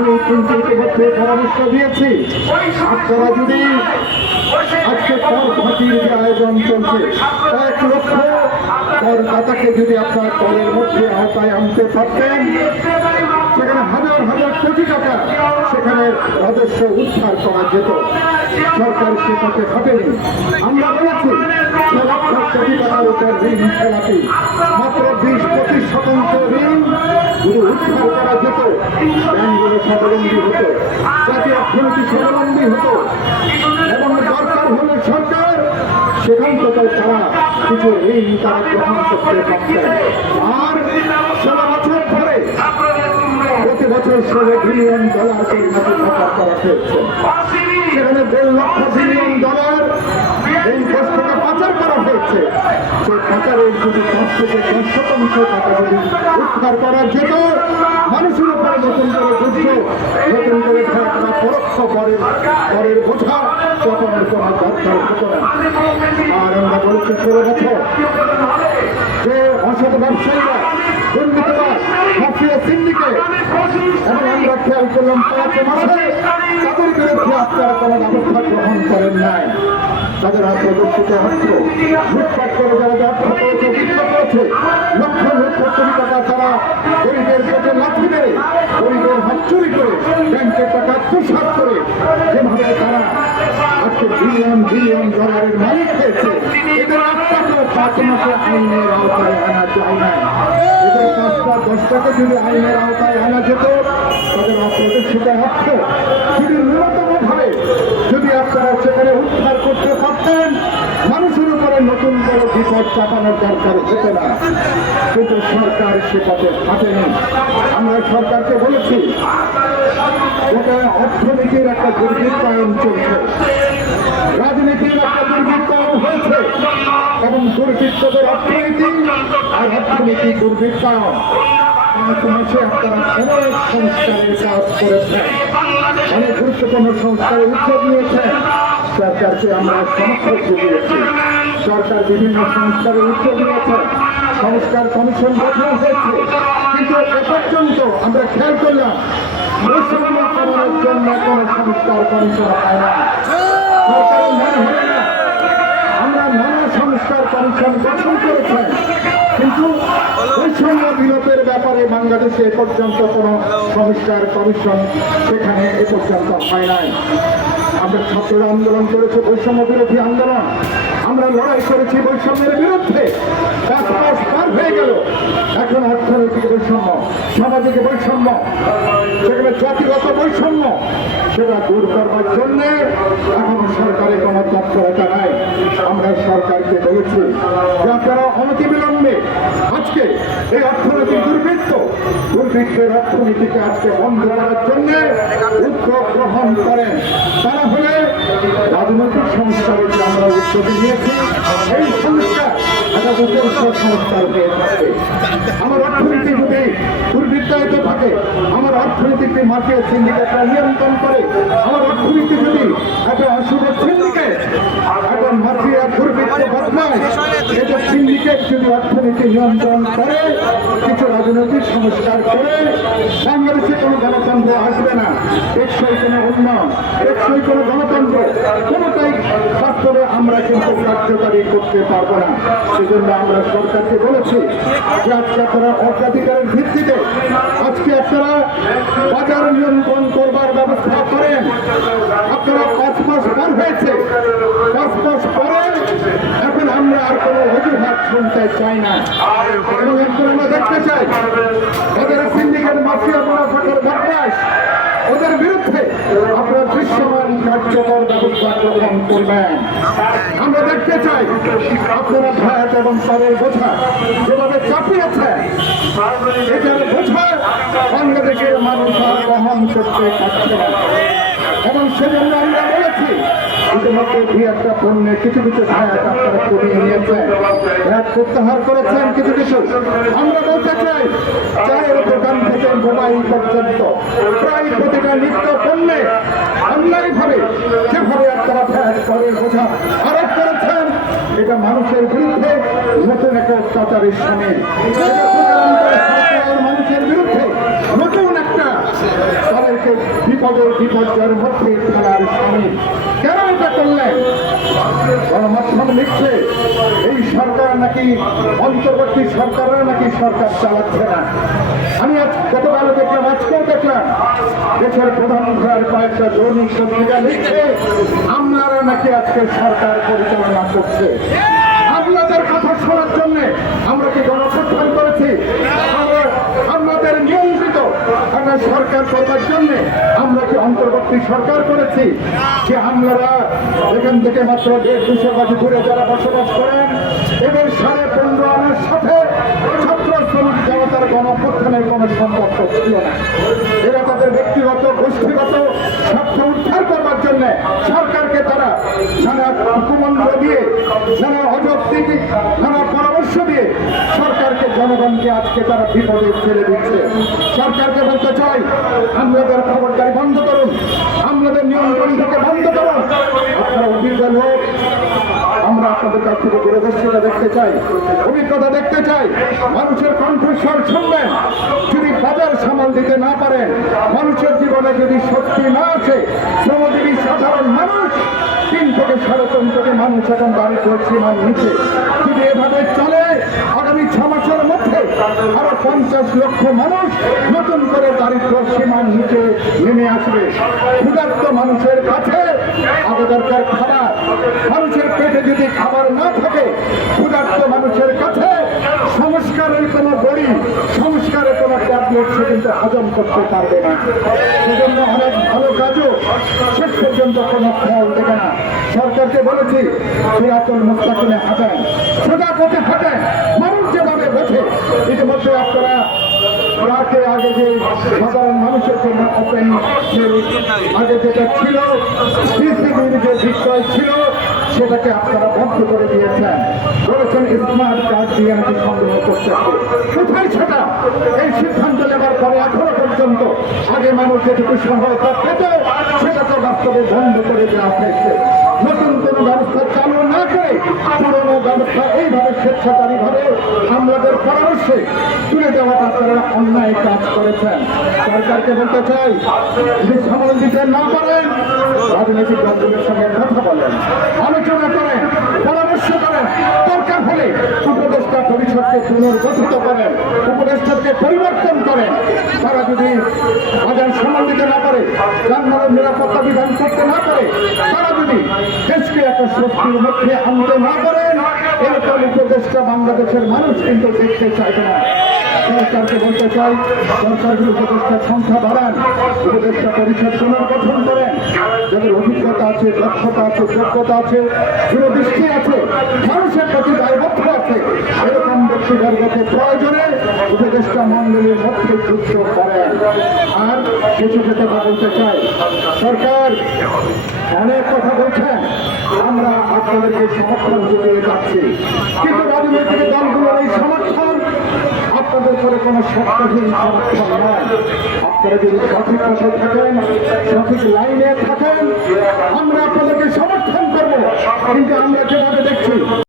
আমি কিন্তু ইতিমধ্যে পরামর্শ দিয়েছি। আপনারা যদি আজকে কর ফাঁকির যে আয়োজন চলছে এক লক্ষ করদাতাকে যদি আপনার করের মধ্যে আওতায় আনতে পারতেন, সেখানে হাজার কোটি টাকা সেখানে রাজস্ব উদ্ধার করা যেত। সরকার সে পথে আমরা বলেছি ঋণ মাত্র বিশ, পঁচিশ শতাংশ ঋণ যদি উদ্ধার করা যেত ব্যাংকগুলো স্বাবলম্বী হতো, জাতীয় অর্থনীতি স্বাবলম্বী হতো। এবং দরকার হলে সরকার সেখান থেকে তারা কিছু ঋণ তারা গ্রহণ করতে পারতেন। আর ষোলো বছর প্রতি বছর ষোলো বিলিয়ন ডলার পরিমাণে প্রচার করা হয়েছে। সেখানে দেড় লক্ষ বিলিয়ন ডলার এই দেশ থেকে পাচার করা হয়েছে। সেই পাচারের যদি পাঁচ থেকে দশ শতাংশ টাকা যদি উদ্ধার করা যেত মানুষের উপরে নতুন করে বুঝত নতুন করে একটা পরোক্ষ করের করের বোঝা চাপানোর কোনো দরকার হতো না। আর আমরা বলেছি ষোলো বছর। যে অসৎ ব্যবসায়ীরা মাফিয়া সিন্ডিকেট এবং আমরা খেয়াল করলাম পাঁচ মাসে তাদের বিরুদ্ধে আপনারা কোনো ব্যবস্থা গ্রহণ করেন নাই। তাদের প্রদর্শিত অর্থ লুটপাট করে যারা যে অর্থ করেছে বিক্রি করেছে, লক্ষ লক্ষ কোটি টাকা তারা গরিবের পেটে লাথি মেরে, গরিবের হাত চুরি করে ব্যাংকের টাকা তুষার করে, যেভাবে তারা আজকে বিলিয়ন বিলিয়ন ডলারের মালিক হয়েছে, এদের একটাকেও পাঁচ মাসে আইনের এদের পাঁচটা দশটাকে যদি আইনের আওতায় আনা যেত তাদের অপ্রদর্শিত অর্থ যদি ন্যূনতম ভাবে যদি আপনারা সেখানে উদ্ধার করতে পারতেন মানুষের উপরে নতুন করে বিপদ চাপানোর দরকার হতো না কিন্তু সরকার সে পথে হাঁটেনি আমরা সরকারকে বলেছি গোটা অর্থনীতির একটা দুর্বৃত্তায়ন চলছে। রাজনীতির একটা দুর্বৃত্তায়ন হয়েছে এবং দুর্বৃত্তদের অর্থনীতি আর অর্থনীতি দুর্বৃত্তায়ন। পাঁচ মাসে আপনারা অনেক সংস্কারের কাজ করেছেন, অনেক গুরুত্বপূর্ণ সংস্কারের উদ্যোগ নিয়েছেন। সরকারকে আমরা সমর্থন দিয়েছি সরকার বিভিন্ন সংস্কারের উদ্যোগ নিয়েছে। সংস্কার কমিশন গঠন হয়েছে। কিন্তু এ পর্যন্ত আমরা খেয়াল করলাম বৈষম্য কমানোর জন্য কোনো সংস্কার কমিশন হয় না আমরা নানা সংস্কার কমিশন গঠন করেছেন কিন্তু বৈষম্য বিলোপের ব্যাপারে বাংলাদেশে এ পর্যন্ত কোনো সংস্কার কমিশন সেখানে এ পর্যন্ত হয় নাই আমরা ছাত্ররা আন্দোলন করেছে বৈষম্য বিরোধী আন্দোলন। আমরা লড়াই করেছি বৈষম্যের বিরুদ্ধে। হয়ে গেল। এখন অর্থনৈতিক বৈষম্য, সামাজিক বৈষম্য সেখানে জাতিগত বৈষম্য, সেটা দূর করবার জন্য এখন সরকারের কোনো তৎপরতা নাই। আমরা সরকারকে বলেছি যে আপনারা অনতিবিলম্বে আজকে এই অর্থনৈতিক দুর্বৃত্ত, দুর্বৃত্তের অর্থনীতিকে আজকে বন্ধ করার জন্য উদ্যোগ গ্রহণ করেন। তারা হলে রাজনৈতিক সংস্কারের যে আমরা উদ্যোগ নিয়েছি হয়ে থাকবে আমার অর্থনীতি যদি দুর্বৃত্তায়িত থাকে আমার অর্থনীতিকে মাফিয়া সিন্ডিকেটরা নিয়ন্ত্রণ করে আমার অর্থনীতি যদি একটা অশুভ সিন্ডিকেট একটা মাফিয়া দুর্বৃত্ত বদমাস এটা সিন্ডিকেট যদি অর্থনীতি নিয়ন্ত্রণ করে কিছু রাজনৈতিক সংস্কার করে বাংলাদেশে কোনো গণতন্ত্র আসবে না। টেকসই কোনো উন্নয়ন টেকসই কোনো গণতন্ত্র কোনোটাই বাস্তবে আমরা কিন্তু কার্যকারী করতে পারব না। সেজন্য আমরা সরকারকে বলেছি যে আজকে আপনারা অগ্রাধিকারের ভিত্তিতে আজকে আপনারা বাজার নিয়ন্ত্রণ করবার ব্যবস্থা করেন। আপনারা পাঁচ মাস পার হয়েছে পাঁচ মাস পরে এখন আমরা আর কোনো অজুহাত শুনতে চাই না। এবং এখন আমরা দেখতে চাই, ওদের সিন্ডিকেট মাফিয়া মুনাফাকের বদমাস ওদের বিরুদ্ধে আপনারা দৃশ্যমান কার্যকর ব্যবস্থা গ্রহণ করবেন আমরা দেখতে চাই, আপনারা ভ্যাট এবং করের বোঝা যেভাবে চাপিয়েছে এটার বোঝা বাংলাদেশের মানুষ বহন করতে পারছে না। এবং সেজন্য আমরা ইতিমধ্যে দুই একটা পণ্যে কিছু কিছু ভ্যাট আপনারা ভ্যাট প্রত্যাহার করেছেন কিছু কিছু। আমরা বলতে চাই, চায়ের দোকান থেকে মোবাইল পর্যন্ত, প্রায় প্রতিটা নিত্য পণ্যে অন্যায় ভাবে যেভাবে আপনারা ভ্যাট করের বোঝা আরোপ করেছেন, এটা মানুষের বিরুদ্ধে নতুন একটা অত্যাচারের সামিল মানুষের বিরুদ্ধে নতুন একটা তাদের আমাদেরকে বিপদের বিপর্যয়ের মধ্যে ফেলার স্বামী কেন করলেন। গণমাধ্যম লিখছে, এই সরকার নাকি অন্তর্বর্তী সরকাররা নাকি সরকার চালাচ্ছে না। আমি আজ গতকাল দেখলাম, আজকেও দেখলাম, দেশের প্রধানমন্ত্রীর কয়েকটা দৈনিক পত্রিকা লিখছে আপনারা নাকি আজকে সরকার পরিচালনা করছে আপনাদের কথা শোনার জন্য আমরা কি গণপ্রত্যান করেছি আমরা আমাদের নিয়ন্ত্রিত আমরা সরকার করবার জন্য আমরা কি সরকার করেছি। যে আমলারা এখান থেকে মাত্র দেড় দুশো গাড়ি দূরে যারা বসবাস করেন এবং সাড়ে পনেরো আনার সাথে ছাত্র শ্রমিক জনতার গণপ্রত্যানের কোনো সম্পর্ক ছিল না। এরা তাদের ব্যক্তিগত, গোষ্ঠীগত স্বার্থ উদ্ধার করবার জন্য সরকারকে তারা নানা কুমন্ত্র দিয়ে, নানা অযৌক্তিক, নানা পরামর্শ দিয়ে সরকারকে জনগণকে আজকে তারা বিপদে ফেলে দিচ্ছে। সরকারকে বলতে চাই, আমলাদের খবরদারি বন্ধ করুন, আমলাদের নিয়ন্ত্রণ থেকে বন্ধ করুন। আপনারা অভিজ্ঞ লোক, আমরা আপনাদের কাছ থেকে দূরদর্শিতা দেখতে চাই, অভিজ্ঞতা দেখতে চাই। মানুষের কণ্ঠস্বর শুনবেন। যদি বাজার সামাল দিতে না পারেন, মানুষের জীবনে যদি শক্তি না আসে, শ্রমজীবী সাধারণ মানুষ তিন থেকে সাড়ে তিন কোটি মানুষ এখন দাঁড়িয়ে সীমার নিচে যদি এভাবে চলে, আগামী ছ আরও পঞ্চাশ লক্ষ মানুষ নতুন করে দারিদ্র সীমার নিচে নেমে আসবে। ক্ষুধার্ত মানুষের কাছে আগে দরকার খাবার। মানুষের পেটে যদি খাবার না থাকে, ক্ষুধার্ত মানুষের কাছে সংস্কারের কোনো বড়ি, সংস্কারের কোনো ট্যাবলেট সে কিন্তু হজম করতে পারবে না। সেজন্য অনেক ভালো কাজও শেষ পর্যন্ত কোনো খেয়াল দেবে না। সরকারকে বলেছি, সিরাতুল মুস্তাকিমে হাঁটেন। সোজা পথে হাঁটেন। মানুষ যেভাবে বোঝে ইতিমধ্যে আপনারা আগে যে সাধারণ মানুষের জন্য ওপেন আগে যেটা ছিল যে বিষয় ছিল, সেটাকে আপনারা বন্ধ করে দিয়েছেন। বলেছেন স্মার্ট কার্ড দিয়ে নাকি সংগ্রহ করতে হবে। কোথায় সেটা? এই সিদ্ধান্ত নেবার পরে এখনও পর্যন্ত আগে মানুষ যেটুকু সহায়তা পেত সেটা তো বাস্তবে বন্ধ করে দেওয়া হয়েছে নতুন কোন ব্যবস্থা চালু না করে পুরনো ব্যবস্থা এইভাবে স্বেচ্ছাচারী ভাবে আমলাদের পরামর্শে তুলে দেওয়া আপনারা অন্যায় কাজ করেছেন। সরকারকে বলতে চাই যদি সামল দিতে না পারেন রাজনৈতিক দলগুলোর সঙ্গে কথা বলেন, আলোচনা করেন, পরামর্শ করেন, দরকার হলে পরিষদকে পুনর্গঠিত করেন উপদেষ্টাকে পরিবর্তন করেন তারা যদি বাজার সামাল দিতে না পারে যানবাহন নিরাপত্তা বিধান করতে না পারে, তারা যদি দেশকে একটা শক্তির মধ্যে আনতে না পারেন এরকম উপদেষ্টা বাংলাদেশের মানুষ কিন্তু দেখতে চাইবে না। সরকারকে বলতে চাই সরকারগুলো উপদেষ্টার সংখ্যা বাড়ান, উপদেষ্টা পরিষদ পুনর্গঠন করেন। যাদের অভিজ্ঞতা আছে, দক্ষতা আছে, যোগ্যতা আছে দূরদৃষ্টি আছে, মানুষের প্রতি আছে ব্যক্তিবর্গকে প্রয়োজনে উপদেষ্টা মন্ডলীর মধ্যে যুক্ত করেন। আর কিছু কথা বলতে চাই। সরকার, অনেক কথা বলছেন। আমরা আপনাদেরকে সমর্থন জুগিয়ে যাচ্ছি। কিন্তু রাজনৈতিক দলগুলোর এই সমর্থন আপনাদের করে কোনো শর্তহীন সমর্থন নয়। আপনারা যদি সঠিক পথে থাকেন, সঠিক লাইনে থাকেন, আমরা আপনাদেরকে সমর্থন করব। কিন্তু আমরা যেভাবে দেখছি